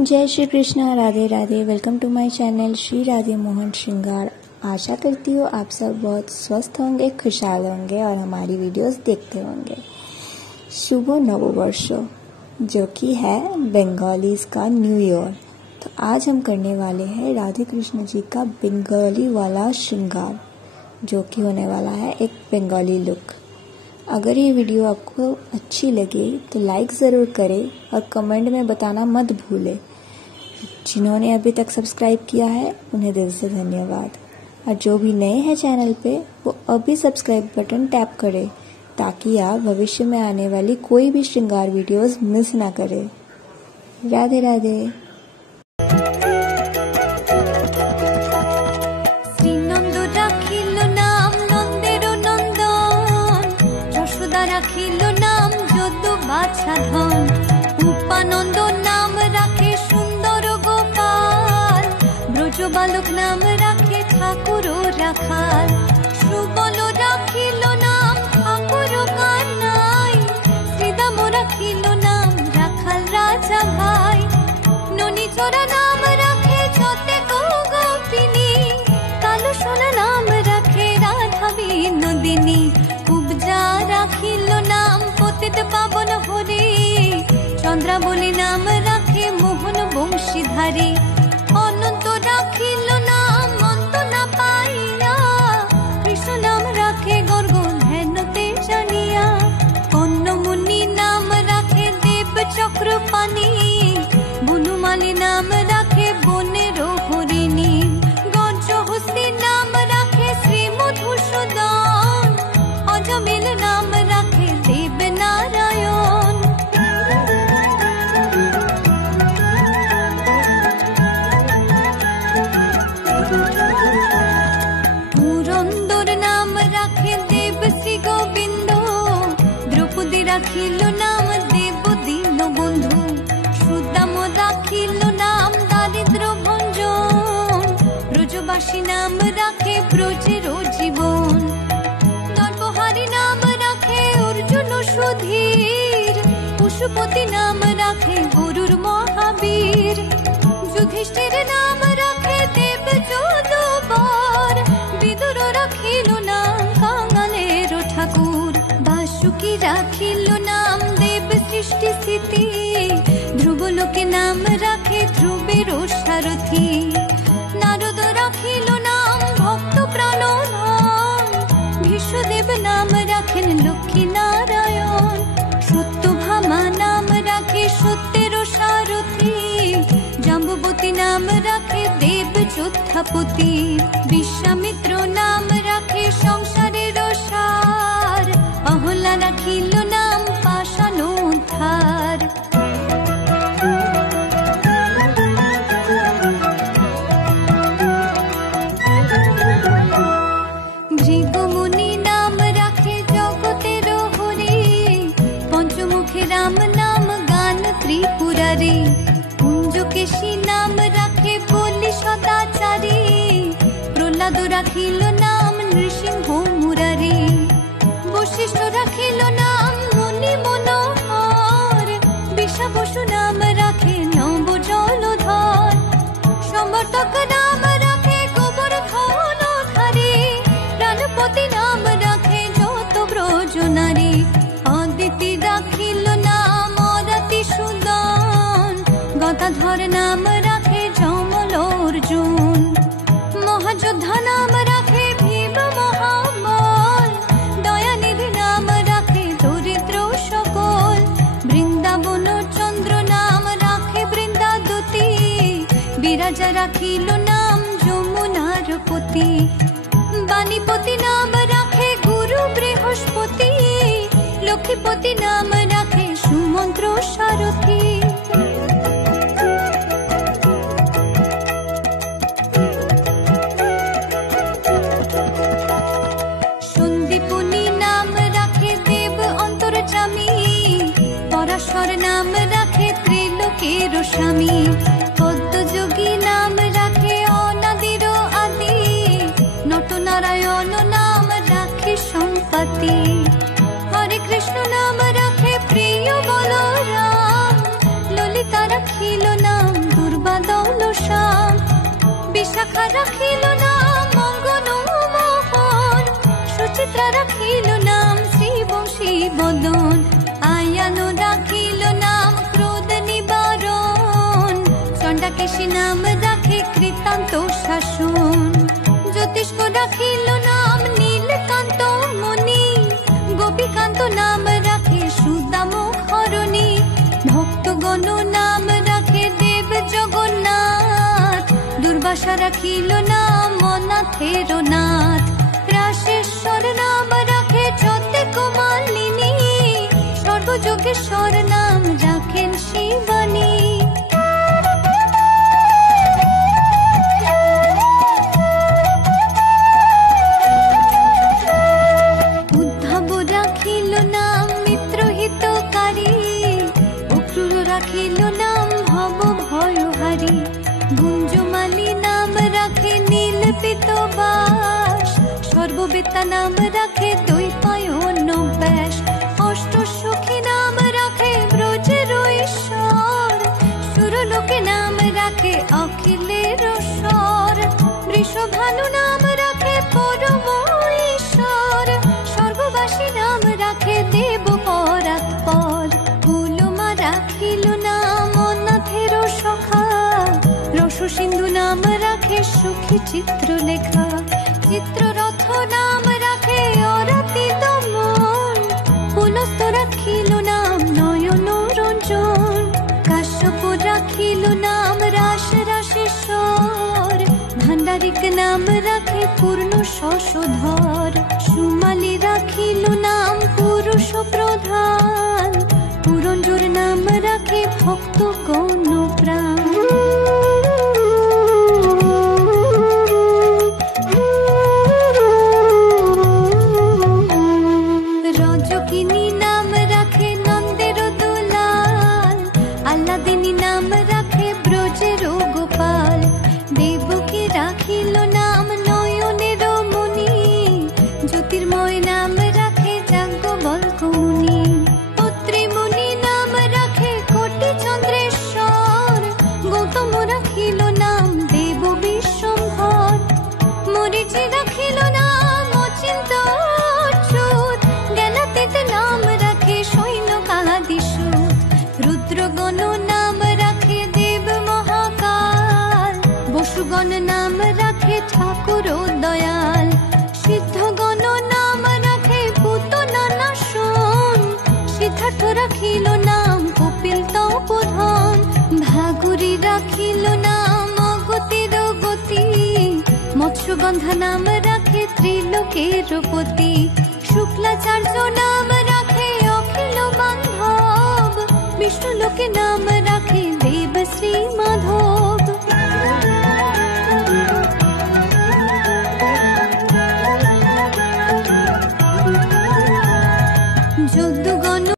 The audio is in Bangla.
जय Shri Krishna, Radhe Radhe. Welcome to my channel Shri Radhe Mohan Shringar. आशा करती हूँ आप सब बहुत स्वस्थ होंगे, खुशहाल होंगे और हमारी वीडियोस देखते होंगे। शुभ नववर्ष जो कि है बंगालीज का न्यू ईयर। तो आज हम करने वाले हैं राधे कृष्ण जी का बंगाली वाला श्रृंगार, जो कि होने वाला है एक बंगाली लुक। अगर ये वीडियो आपको अच्छी लगे तो लाइक ज़रूर करें और कमेंट में बताना मत भूलें। जिन्होंने अभी तक सब्सक्राइब किया है उन्हें दिल से धन्यवाद, और जो भी नए हैं चैनल पे वो अभी सब्सक्राइब बटन टैप करें ताकि आप भविष्य में आने वाली कोई भी श्रृंगार वीडियोस मिस ना करें। राधे राधे। उपानंद नाम राखे सुंदर गोपाल, ब्रज बालक नाम राखे ठाकुर राखाल। सुबल राखिल नाम ठाकुर कान्नाई, श्रीदाम राखिल नाम राखाल राजा भाई। ननीचरा नाम राखे जते गोपिनी, कालो सोना नाम राखे राधा बिनोदिनी। कुब्जा राखिल नाम पतित पावन हरे, चंद्रावली नाम राखे मोहन बंशीधारी। अनंत राखिल नाम अंत ना पाइया, कृष्ण नाम राखे गर्ग ध्यानते जानिया। कन्नमुनि नाम राखे देव चक्रपाणी, बनुमाली नाम राखे बनेर हरिणी। गजहस्ती नाम राखे श्री मधुसूदन, अजमिल नाम राखे देव नारायण। राखिल नाम देव दीन बंधु, सुदाम राखिल नाम दारिद्र भंजन। ब्रजबासी नाम राखे ब्रजेर जीवन, नरपहारी नाम राखे अर्जुन सुधीर। पशुपति नाम राखे गरुड़ महावीर, युधिष्ठिर नाम राखे देव जोदवर। विदुर राखिल नाम कांगालेर ठाकुर, बासुकी राखिल नाम देव सृष्टि स्थिति। ध्रुवलोके नाम राखे ध्रुवेर सारथी, नारद राखिल नाम भक्त प्राणधन। भीष्मदेव नाम राखेन लक्ष्मी नारायण, सत्यभामा नाम राखे सत्येर सारथी। जाम्बुवती नाम राखे देव योद्धापति, विश्वामित्र नाम राखे संसारेर सार। अहल्या राखिल नाम पाषाण उद्धार। भृगुमुनि नाम राखे जगतेर हरि, पंचमुखे राम नाम गान त्रिपुरारी। कुंजकेशी नाम राखे बलि सदाचारी, प्रह्लाद राखिल नाम नृसिंह मुरारी। वशिष्ठ राखिल नाम मुनि मनोहर, विषावसु नाम राखे नव जलधर। समर्तक नाम राखे गोवर्धनधारी, प्राणपति नाम राखे जत ब्रज नारी। अदिति राखिल नाम अराति सुदन, गदाधर नाम राखे जमल अर्जुन। महायोद्धा नाम राखे भीम महाबल, दयानिधि नाम राखे दरिद्र सकल। बृंदावन चंद्र नाम राखे बृंदादती, विराजा राखिल नाम यमुनार पति। बानीपति नाम राखे गुरु बृहस्पति, लक्ष्मीपति नाम राखे सुमंत्र सारथी। सन्दीपनी नाम राखे देव अंतर्जामी, पराशर नाम राखे त्रिलोकेर स्वामी। पद्मयोगी नाम राखे अनादिर आदि, नटनारायण नाम राखे संपत्ति। हरे कृष्ण नाम राखे प्रिय बलराम, ललिता राखिल नाम বাদল শ্যাম। বিশাখা রাখিল নাম মঙ্গল মোহন, সুচিত্রা রাখিল নাম শ্রীবংশী বদন, আয়ানো রাখিল নাম ক্রোধ নিবারণ, চণ্ডাকেশী নাম রাখে কৃতান্ত শাসন, জ্যোতিষ্ক রাখিল নাম নীলকান্ত মণি, গোপীকান্ত নাম রাখে সুদাম হরণী, ভক্তগণ নাম রাখে দেব জগন্নাথ, দুর্বাসা রাখিল নাম অনাথের নাথ, রাশেশ্বর নাম রাখে যতে কুমালিনী, সর্বযোগেশ্বর নাম রাখেন শিবানী। উদ্ধব রাখিল নাম মিত্রহিতকারী, অক্রূর রাখিল নাম ভব ভয়হারী, গুঞ্জমালী নাম রাখে নীল পিতবাস, সর্ববেত্তা নাম রাখে দ্বৈপায়ন ব্যাস, অষ্টসখী নাম রাখে ব্রজের ঈশ্বর, সুরলোকে নাম রাখে অখিলের স্বর, বৃষভানু নাম রাখে পরম ঈশ্বর, স্বর্গবাসী নাম রাখে দেব পরাৎপর, কুলমা রাখিল নাম অনাথের সখা, রসসিন্ধু নাম রাখে সুখী চিত্রলেখা, চিত্ররথ নাম রাখে অরাতি দমন, পুলস্ত রাখিল নাম নয়ন রঞ্জন, কাশ্যপ রাখিল নাম রাস রাশেশ্বর, ভান্ডারিক নাম রাখে পূর্ণ শশধর, সুমালী রাখিল নাম পুরুষ প্রধান, পুরঞ্জোর নাম রাখে ভক্ত গণ প্রাণ। রজকিনী নাম রাখে নন্দের দুলাল, আল্লাদিনী নাম রাখে ব্রজের গোপাল, দেবকী রাখিল নাম নয়নের মণি, জ্যোতির্ময় নাম রাখে যাজ্ঞবল্ক্য মুনি, পত্রীমুনি নাম রাখে কোটি চন্দ্রেশ্বর, গৌতম রাখিল নাম দেব বিশ্বম্ভর, মরীচি রাখিল নাম অচিন্ত অচ্যুত, জ্ঞানাতীত নাম রাখে সৈন্যকাদিসূত, রুদ্রগণ নাম রাখে দেব মহাকাল, বসুগণ নাম রাখে ঠাকুর দয়াল, সিদ্ধগণ নাম রাখে পুতনা নাশন, সিদ্ধার্থ রাখিল নাম কপিল তপোধন, ভাগুরী রাখিল নাম অগতির গতি, মৎস্যগন্ধা নাম রাখে ত্রিলোকের পতি, শুক্লাচার্য নাম রাখে অখিল বান্ধব, বিষ্ণুলোকে নাম রাখে দেব শ্রী মাধব।